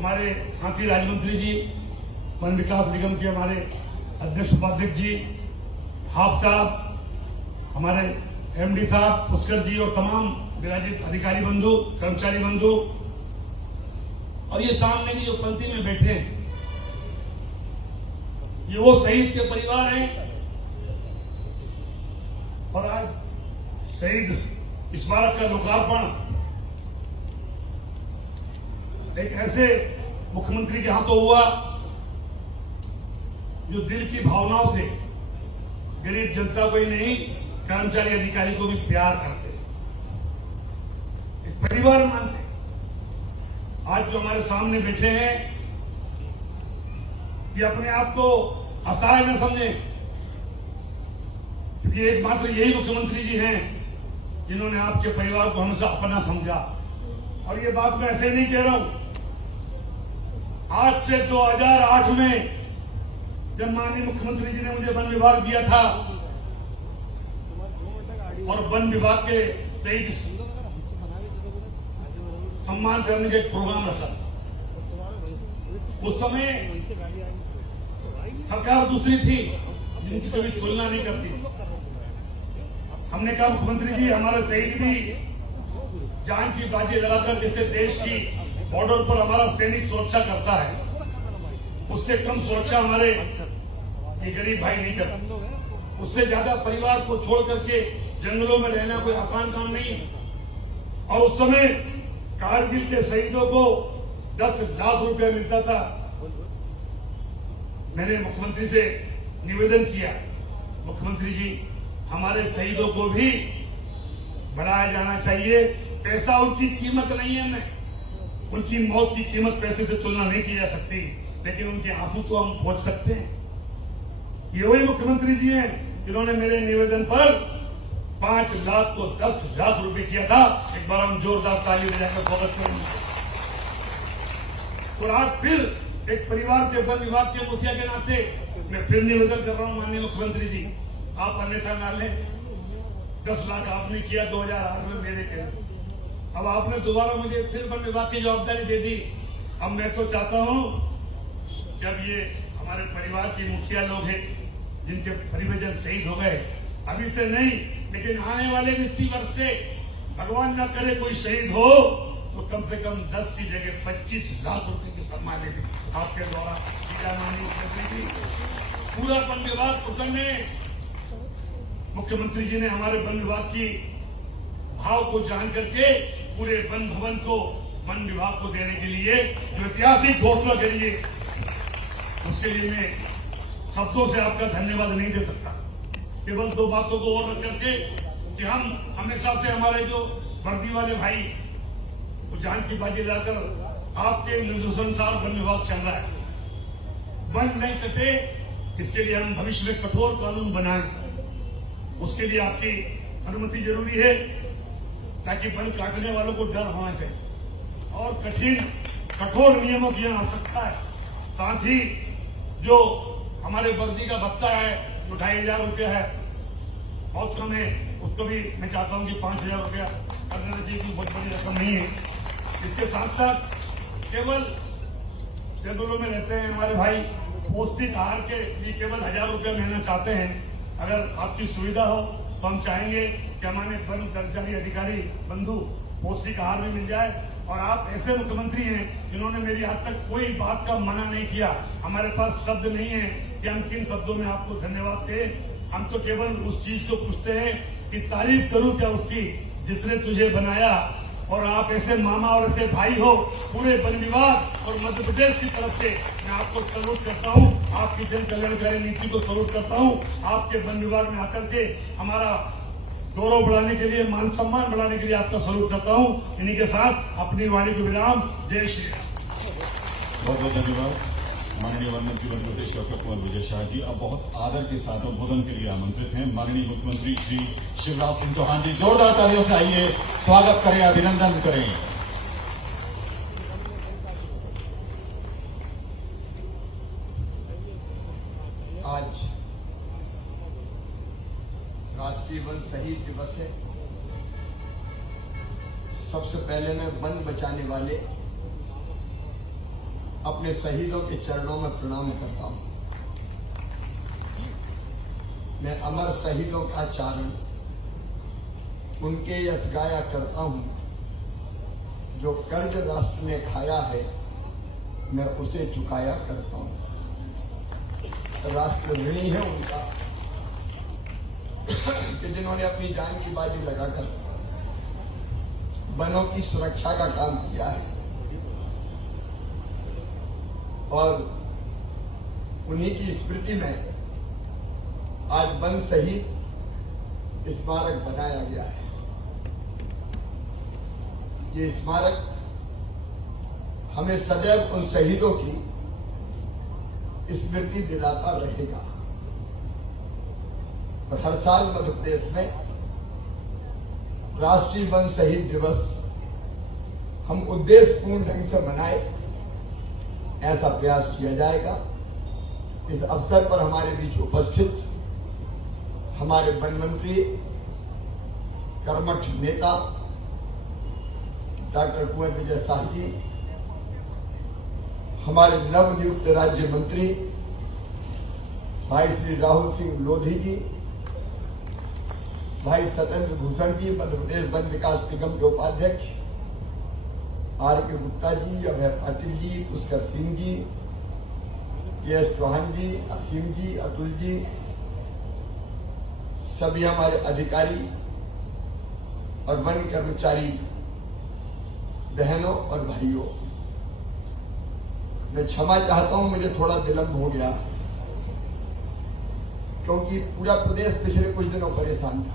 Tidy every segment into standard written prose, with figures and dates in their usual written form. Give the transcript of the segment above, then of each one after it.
हमारे साथी राज्यमंत्री जी, वन विकास निगम के हमारे अध्यक्ष उपाध्यक्ष जी, हाफ साहब, हमारे एमडी साहब, पुष्कर जी और तमाम विराजित अधिकारी बंधु, कर्मचारी बंधु और ये सामने की जो पंक्ति में बैठे हैं, ये वो शहीद के परिवार हैं। और आज शहीद स्मारक का लोकार्पण एक ऐसे मुख्यमंत्री के हाथों हुआ जो दिल की भावनाओं से गरीब जनता को ही नहीं, कर्मचारी अधिकारी को भी प्यार करते, एक परिवार मानते। आज जो हमारे सामने बैठे हैं ये अपने आप को असहाय न समझें, क्योंकि एकमात्र यही मुख्यमंत्री जी हैं जिन्होंने आपके परिवार को हमेशा अपना समझा। और ये बात मैं ऐसे नहीं कह रहा हूं। आज से 2008 में जब माननीय मुख्यमंत्री जी ने मुझे वन विभाग दिया था और वन विभाग के शहीद सम्मान करने का एक प्रोग्राम रखा था, उस समय सरकार दूसरी थी जिनकी कभी तुलना नहीं करती। हमने कहा मुख्यमंत्री जी, हमारा शहीद भी जान की बाजी लगाकर जैसे देश की बॉर्डर पर हमारा सैनिक सुरक्षा करता है, उससे कम सुरक्षा हमारे ये गरीब भाई नहीं करते। उससे ज्यादा परिवार को छोड़ करके जंगलों में रहना कोई आसान काम नहीं है। और उस समय कारगिल के शहीदों को 10 लाख रुपया मिलता था। मैंने मुख्यमंत्री से निवेदन किया, मुख्यमंत्री जी, हमारे शहीदों को भी बढ़ाया जाना चाहिए। पैसा उनकी कीमत नहीं है, उनकी मौत की कीमत पैसे से तुलना नहीं की जा सकती, लेकिन उनके आंसू तो हम पहुंच सकते हैं। ये वही मुख्यमंत्री जी हैं जिन्होंने मेरे निवेदन पर 5 लाख को 10 लाख रुपए किया था। एक बार हम जोरदार ताली बजाकर स्वागत करेंगे। और आज फिर एक परिवार के वन विभाग के मुखिया के नाते मैं फिर निवेदन कर रहा हूं, माननीय मुख्यमंत्री जी, आप अन्यथा न लें। 10 लाख आपने किया 2008 में मेरे कहने, अब आपने दोबारा मुझे फिर वन विभाग की जवाबदारी दे दी। अब मैं तो चाहता हूं कि अब ये हमारे परिवार के मुखिया लोग हैं जिनके परिवारजन शहीद हो गए, अभी से नहीं लेकिन आने वाले वित्तीय वर्ष से भगवान न करे कोई शहीद हो तो कम से कम 10 की जगह 25 लाख रुपए की सम्मान लेगी आपके द्वारा दिया। माननीय मुख्यमंत्री जी, पूरा वन विभाग प्रसन्न है। मुख्यमंत्री जी ने हमारे वन विभाग की भाव को जान करके पूरे वन भवन को वन विभाग को देने के लिए जो ऐतिहासिक घोषणा करी है, उसके लिए मैं शब्दों से आपका धन्यवाद नहीं दे सकता। केवल 2 बातों को और रख करके कि हम हमेशा से हमारे जो वर्दी वाले भाई वो जान की बाजी लगाकर आपके निर्देशानुसार वन विभाग चल रहा है। वन नहीं कटे, इसके लिए हम भविष्य में कठोर कानून बनाएं, उसके लिए आपकी अनुमति जरूरी है ताकि वन काटने वालों को डर होना चाहिए और कठोर नियमों की आवश्यकता है। साथ ही जो हमारे वर्दी का भत्ता है जो 2500 रुपया है, बहुत कम है, उसको भी मैं चाहता हूं कि 5000 रुपया कर देना चाहिए, कि बहुत बड़ी रकम नहीं है। इसके साथ साथ केवल जंगलों में रहते हैं हमारे भाई, पौष्टिक आहार के लिए केवल 1000 रुपया महीना चाहते हैं। अगर आपकी सुविधा हो तो हम चाहेंगे कि हमारे वन कर्मचारी अधिकारी बंधु पौष्टिक आहार में मिल जाए। और आप ऐसे मुख्यमंत्री हैं जिन्होंने मेरी आज तक कोई बात का मना नहीं किया। हमारे पास शब्द नहीं है कि हम किन शब्दों में आपको धन्यवाद दें। हम तो केवल उस चीज को पूछते हैं कि तारीफ करूं क्या उसकी जिसने तुझे बनाया। और आप ऐसे मामा और ऐसे भाई हो, पूरे वन विभाग और मध्य प्रदेश की तरफ से मैं आपको सल्यूट करता हूं। आपकी जन कल्याणकारी नीति को सल्यूट करता हूं। आपके वन विभाग में आकर के हमारा गौरव बढ़ाने के लिए, मान सम्मान बढ़ाने के लिए आपका सल्यूट करता हूं। इन्हीं के साथ अपनी वाणी को विराम। जय श्री राम। बहुत बहुत धन्यवाद माननीय वन मंत्री मध्य प्रदेश डॉक्टर कुंवर विजय शाह जी। अब बहुत आदर के साथ उद्बोधन के लिए आमंत्रित हैं माननीय मुख्यमंत्री श्री शिवराज सिंह चौहान जी। जोरदार तालियों से आइए, स्वागत करें, अभिनंदन करें। आज राष्ट्रीय वन शहीद दिवस है। सबसे पहले मैं वन बचाने वाले अपने शहीदों के चरणों में प्रणाम करता हूं। मैं अमर शहीदों का चारण उनके यश गाया करता हूं, जो कर्ज राष्ट्र ने खाया है मैं उसे चुकाया करता हूं। राष्ट्र ऋणी है उनका कि जिन्होंने अपनी जान की बाजी लगाकर वनों की सुरक्षा का काम किया है और उन्हीं की स्मृति में आज वन शहीद स्मारक बनाया गया है। ये स्मारक हमें सदैव उन शहीदों की स्मृति दिलाता रहेगा और हर साल मध्य प्रदेश में राष्ट्रीय वन शहीद दिवस हम उद्देश्यपूर्ण ढंग से मनाए, ऐसा प्रयास किया जाएगा। इस अवसर पर हमारे बीच उपस्थित हमारे वन मंत्री कर्मठ नेता डॉक्टर कुंवर विजय शाह जी, हमारे नवनियुक्त राज्य मंत्री भाई श्री राहुल सिंह लोधी जी, भाई सत्येंद्र भूषण जी, मध्य प्रदेश वन विकास निगम के उपाध्यक्ष आर.के. गुप्ता जी, अभय पाटिल जी, पुष्कर सिंह जी, के.एस. चौहान जी, असीम जी, अतुल जी, सभी हमारे अधिकारी और वन कर्मचारी बहनों और भाइयों, मैं क्षमा चाहता हूं, मुझे थोड़ा विलंब हो गया क्योंकि पूरा प्रदेश पिछले कुछ दिनों परेशान था।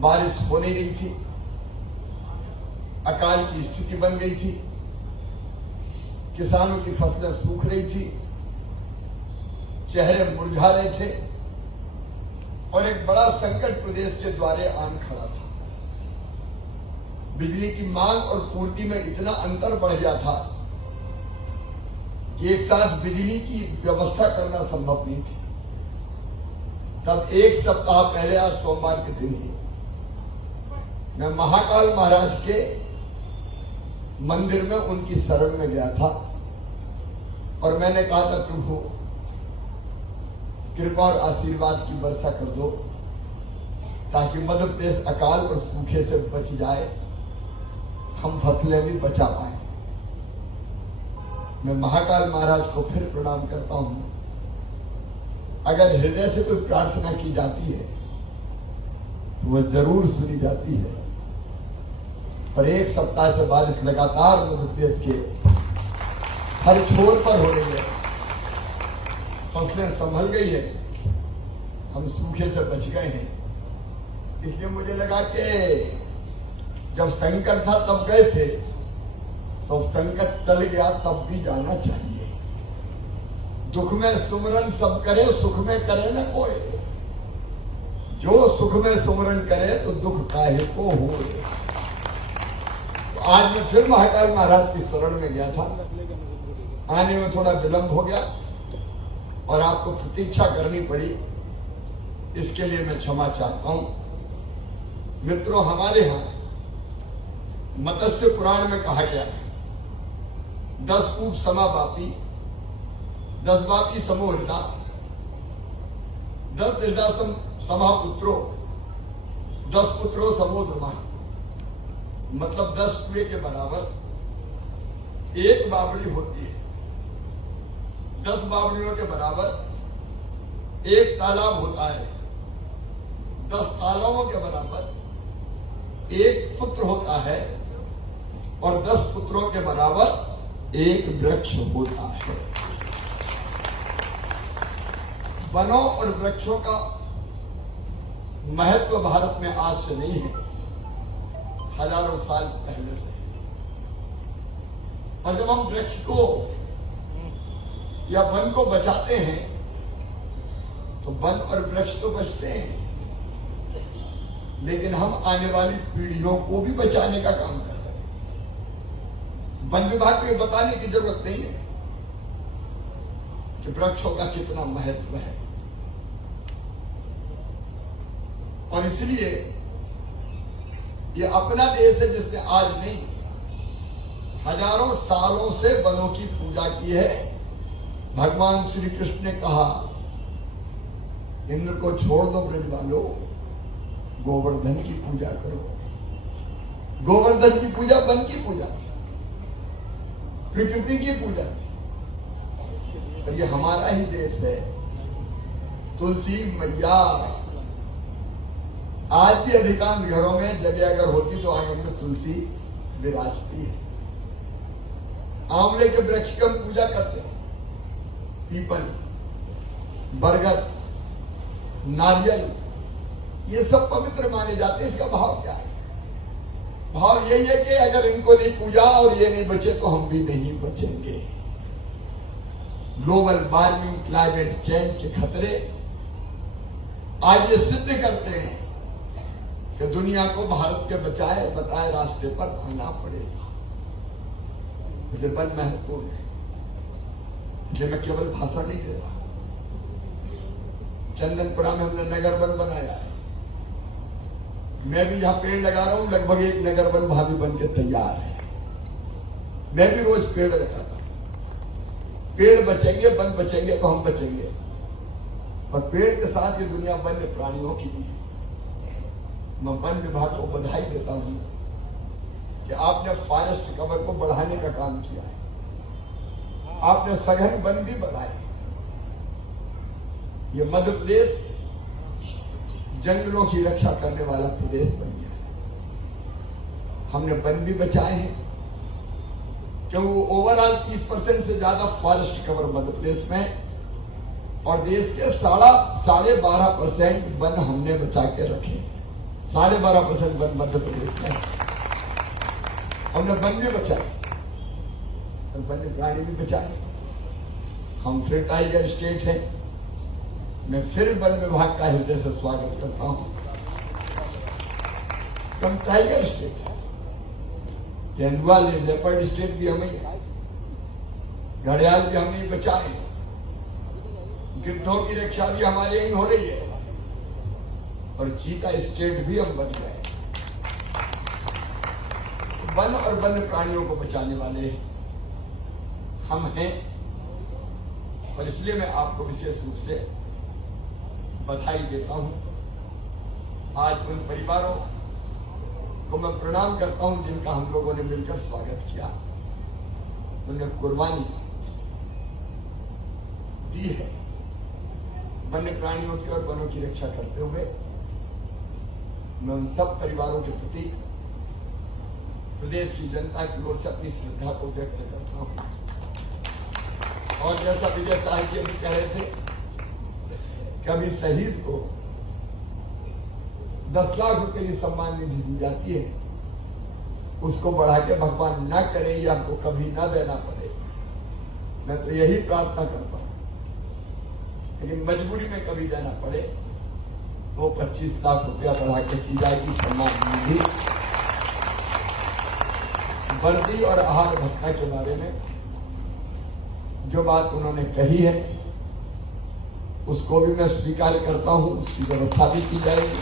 बारिश हो नहीं रही थी, अकाल की स्थिति बन गई थी, किसानों की फसलें सूख रही थी, चेहरे मुरझा रहे थे और एक बड़ा संकट प्रदेश के द्वारे आन खड़ा था। बिजली की मांग और पूर्ति में इतना अंतर बढ़ गया था कि एक साथ बिजली की व्यवस्था करना संभव नहीं थी। तब एक सप्ताह पहले, आज सोमवार के दिन ही, मैं महाकाल महाराज के मंदिर में उनकी शरण में गया था और मैंने कहा था, प्रभु कृपा और आशीर्वाद की वर्षा कर दो ताकि मध्य प्रदेश अकाल और सूखे से बच जाए, हम फसलें भी बचा पाए। मैं महाकाल महाराज को फिर प्रणाम करता हूं। अगर हृदय से कोई प्रार्थना की जाती है तो वह जरूर सुनी जाती है। पर एक सप्ताह से बारिश लगातार मध्य प्रदेश के हर छोर पर हो रही है, फसलें संभल गई है, हम सूखे से बच गए हैं। इसलिए मुझे लगा कि जब संकट था तब गए थे, तो संकट टल गया तब भी जाना चाहिए। दुख में सुमरन सब करे, सुख में करे न कोई। जो सुख में सुमरन करे तो दुख काहे को हो। तो आज मैं फिर महाकाल महाराज की शरण में गया था। आने में थोड़ा विलंब हो गया और आपको प्रतीक्षा करनी पड़ी, इसके लिए मैं क्षमा चाहता हूं। मित्रों, हमारे यहां मत्स्य पुराण में कहा गया है, 10 कूट समा बापी, 10 बापी समो हृदा, 10 हृदा समा पुत्रो, 10 पुत्रो समो द्रुमा। मतलब 10 कुएं के बराबर एक बावड़ी होती है, 10 बावड़ियों के बराबर एक तालाब होता है, 10 तालाबों के बराबर एक पुत्र होता है और 10 पुत्रों के बराबर एक वृक्ष होता है। वनों और वृक्षों का महत्व भारत में आज से नहीं है, हजारों साल पहले से। और जब हम वृक्ष को या वन को बचाते हैं तो वन और वृक्ष तो बचते हैं, लेकिन हम आने वाली पीढ़ियों को भी बचाने का काम कर रहे हैं। वन विभाग को ये बताने की जरूरत नहीं है कि वृक्षों का कितना महत्व है। और इसलिए ये अपना देश है जिसने आज नहीं, हजारों सालों से वनों की पूजा की है। भगवान श्री कृष्ण ने कहा, इंद्र को छोड़ दो ब्रजवालों, गोवर्धन की पूजा करो। गोवर्धन की पूजा वन की पूजा थी, प्रकृति की पूजा थी। और ये हमारा ही देश है। तुलसी मैया आज भी अधिकांश घरों में जगह अगर होती तो आंगन में तुलसी विराजती है। आंवले के वृक्ष की हम पूजा करते हैं, पीपल, बरगद, नारियल, ये सब पवित्र माने जाते हैं। इसका भाव क्या है? भाव यही है कि अगर इनको नहीं पूजा और ये नहीं बचे तो हम भी नहीं बचेंगे। ग्लोबल वार्मिंग, क्लाइमेट चेंज के खतरे आज ये सिद्ध करते हैं कि दुनिया को भारत के बताए रास्ते पर आना पड़ेगा। इसलिए वन महत्वपूर्ण है। इसलिए मैं केवल भाषण नहीं दे रहा। चंदनपुरा में हमने नगर वन बनाया है। मैं भी जहां पेड़ लगा रहा हूं, लगभग एक नगर वन वहां भी बन के तैयार है। मैं भी रोज पेड़ लगाता हूं। पेड़ बचेंगे, वन बचेंगे तो हम बचेंगे। और पेड़ के साथ ये दुनिया वन्य प्राणियों की भी है। मैं वन विभाग को बधाई देता हूं कि आपने फॉरेस्ट कवर को बढ़ाने का काम किया है। आपने सघन वन भी बढ़ाए। ये मध्य प्रदेश जंगलों की रक्षा करने वाला प्रदेश बन गया है। हमने वन भी बचाए हैं, क्योंकि वो ओवरऑल 30% से ज्यादा फॉरेस्ट कवर मध्य प्रदेश में, और देश के 12.5% वन हमने बचा के रखे। 12.5% वन मध्य प्रदेश में हमने वन भी बचाए और वन्य प्राणी भी बचाए। हम फिर टाइगर स्टेट हैं। मैं फिर वन विभाग का हृदय से स्वागत करता हूं। हम टाइगर स्टेट है। तेंदुआ लेपर्ड स्टेट भी हमें है। घड़ियाल भी हमने बचाए। गिद्धों की रक्षा भी हमारे यहीं हो रही है। और चीता स्टेट भी हम बन गए। वन और वन्य प्राणियों को बचाने वाले हम हैं। और इसलिए मैं आपको विशेष रूप से बधाई देता हूं। आज उन परिवारों को मैं प्रणाम करता हूं जिनका हम लोगों ने मिलकर स्वागत किया। उन्होंने कुर्बानी दी है वन्य प्राणियों की और वनों की रक्षा करते हुए। मैं उन सब परिवारों के प्रति प्रदेश की जनता की ओर से अपनी श्रद्धा को व्यक्त करता हूं। और जैसा विजय साहब जी अभी कह रहे थे, कभी शहीद को 10 लाख रुपए की सम्मान निधि दी जाती है, उसको बढ़ा के भगवान न करे या हमको कभी न देना पड़े। मैं तो यही प्रार्थना करता हूं। लेकिन मजबूरी में कभी देना पड़े तो 25 लाख रुपया बढ़ा के की जाएगी सम्मान निधि। वर्दी और आहार भत्ता के बारे में जो बात उन्होंने कही है उसको भी मैं स्वीकार करता हूं। उसकी व्यवस्था भी की जाएगी।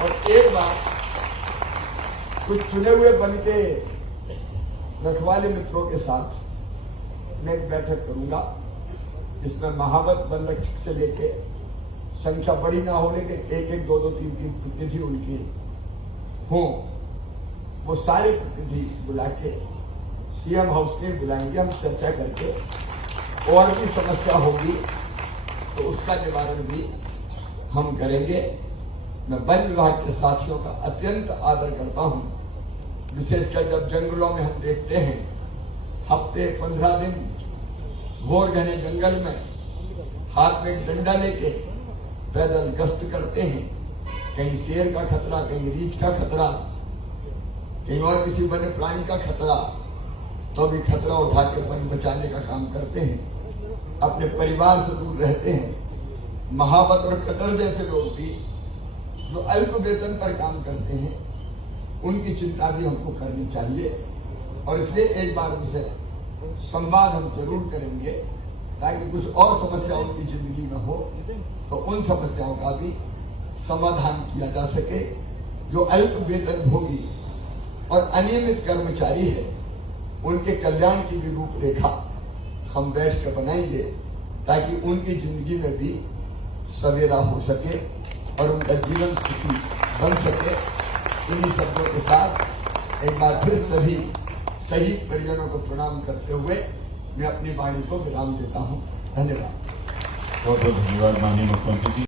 और एक बात, कुछ चुने हुए बन के रखवाले मित्रों के साथ मैं एक बैठक करूंगा, जिसमें महावत वन रक्षक से लेके संख्या बड़ी ना होने के 1-1, 2-2, 3-3 प्रतिनिधि उनके हों, वो सारे प्रतिनिधि बुला के सीएम हाउस में बुलाएंगे। हम चर्चा करके और भी समस्या होगी तो उसका निवारण भी हम करेंगे। मैं वन विभाग के साथियों का अत्यंत आदर करता हूं। विशेषकर जब जंगलों में हम देखते हैं हफ्ते 15 दिन घोर घने जंगल में हाथ में एक डंडा लेके पैदल गश्त करते हैं। कहीं शेर का खतरा, कहीं रीछ का खतरा, कहीं और किसी वन्य प्राणी का खतरा, तो भी खतरा उठा के वन बचाने का काम करते हैं। अपने परिवार से दूर रहते हैं। महावत और कटर जैसे लोग भी जो अल्प वेतन पर काम करते हैं, उनकी चिंता भी हमको करनी चाहिए। और इसलिए एक बार उनसे संवाद हम जरूर करेंगे ताकि कुछ और समस्या उनकी जिंदगी में हो तो उन समस्याओं का भी समाधान किया जा सके। जो अल्प वेतन भोगी और अनियमित कर्मचारी है उनके कल्याण की भी रूपरेखा हम बैठ कर बनाएंगे, ताकि उनकी जिंदगी में भी सवेरा हो सके और उनका जीवन सुखी बन सके। इन्हीं शब्दों के साथ एक बार फिर सभी शहीद परिजनों को प्रणाम करते हुए मैं अपनी वाणी को विराम देता हूं। धन्यवाद। बहुत बहुत धन्यवाद माननीय मुख्यमंत्री जी।